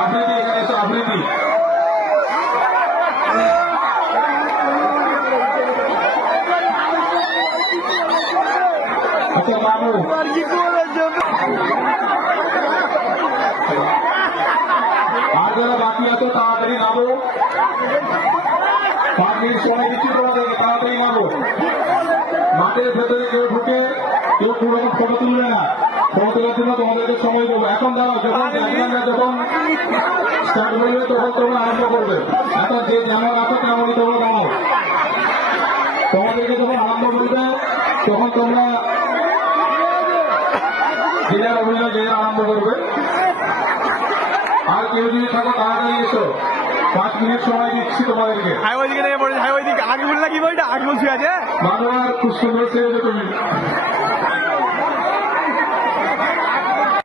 আবৃত্তি এখানে এসো, আবৃত্তি। আচ্ছা বাবু, আর যারা বাকি আছে তাড়াতাড়ি নামো। 5 মিনিট সময় দিচ্ছি তোমাদেরকে, তাড়াতাড়ি নামো। মাঠের ভেতরে কেউ ঢুকে কেউ পুরোনো ফটো তুলবে না। ফটো তোলার জন্য তোমাদেরকে সময় দেবো। এখন দাঁড়াও, যখন স্টার্ট করবে তখন তোমরা আরম্ভ করবে। এখন যে যেমন আছো তেমনই তোমরা দাঁড়াও। তোমাদেরকে যখন আরম্ভ করবে তখন তোমরা যে যার অভিনয় যে আরম্ভ করবে। আর কেউ যদি থাকো তাড়াতাড়ি এসো, 5 মিনিট সময় দিচ্ছি তোমাদেরকে। আগে বলছি আগে বলছি আগে বলছি আছে বাংলার খুব সুন্দর ছেড়ে তুমি।